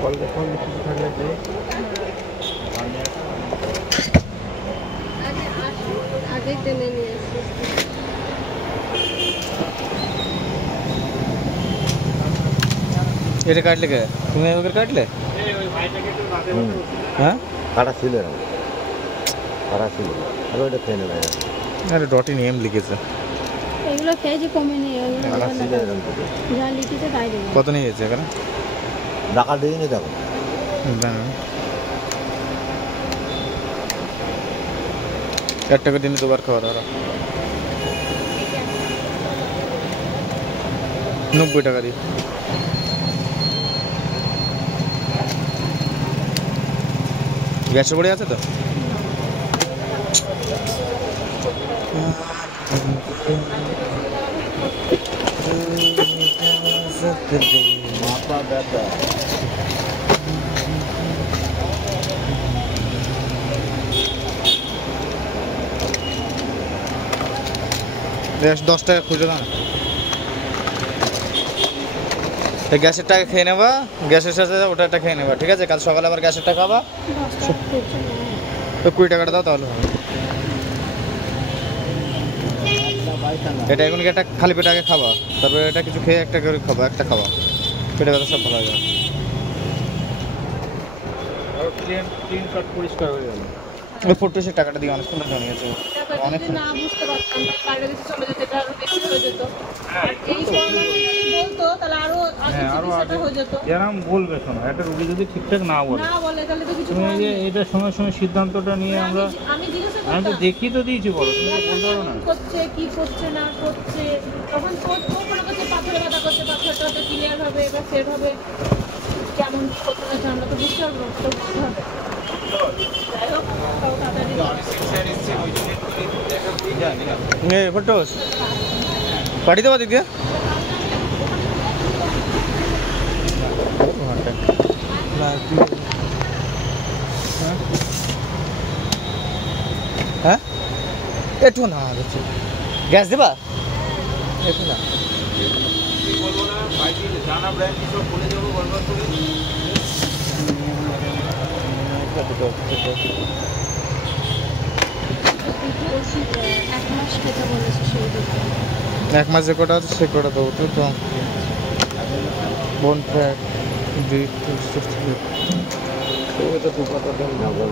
Call দেখুন কিছু থাকলে যে আগে টেনে নিয়ে আসছি। এটা কাটলে কে তুমি ওকে কাটলে হ্যাঁ কাটা ছিল না কাটা ছিল আর ওইটা খেয়ে নেবে আরে ডট ইন এম লিখেছে এগুলো খেয়েছি কমে নিয়ে কাটা ছিল এরকম থেকে যা লিখেছে তাই দেবো। কত নিয়ে গেছে এখানে টাকা দিয়ে নি দেখো এক টাকা দিনে দুবার খাওয়া দাওয়া 90 টাকা দিয়ে গ্যাসের পড়ে আছে তো মাথা ব্যথা গ্যাস 10 টাকা খুঁজে দাও না এই গ্যাসের টাকা খেয়ে নেবা গ্যাসের সাথে ওটা একটা খেয়ে নেবা ঠিক আছে কাল সকালে আবার গ্যাসের টাকা খাবা তো 20 টাকাটা দাও তাহলে হবে এটা এখন কি একটা খালি পেটে আগে খাবা তারপরে এটা কিছু খেয়ে একটা করে খাবা একটা খাবা পেটে ব্যথা সব ভালো হয়ে যাবে আর ক্লিন শট পরিষ্কার হয়ে গেল ওই ফটোসের টাকাটা দিয়ে অনেক সুন্দর জানিয়েছে অনেক না বুঝতে পারতাম তাহলে বাইরে চলে যেতে এটা আরো বেশি হয়ে যেত আর এই ফর্মালি যদি বলতো তাহলে আরো আরো চিকিৎসাটা হয়ে যেত এরকম বলবে শোনো একটা রোগী যদি ঠিকঠাক না বলে না বলে তাহলে তো কিছু তুমি করার যে নেই। এটার সঙ্গে সঙ্গে সিদ্ধান্তটা নিয়ে আমরা আমি জিজ্ঞাসা আমি তো করতাম দেখি তো দিয়েছি বলো তুমি তো বলতে পারো না করছে কি করছে না করছে তখন কোনো কাছে পাথরে ব্যথা করছে পাথরটা তো ক্লিয়ার হবে এবার সেট হবে কেমন কি করতে হচ্ছে আমরা তো বুঝতে পারবো না, তো বুঝতে হবে যাই হোক তাও তাড়াতাড়ি এ ফটোস পাঠিয়ে দেবো দিদি হ্যাঁ একটু না দেখছি গ্যাস দেবা একটু না ওষুধ 1 মাস খেতে বলেছে সেই দিকে এক মাসে কটা আছে সে কটা দেবো তো তো বোন ফ্যাট ওই তো তুই কথা দেন না বল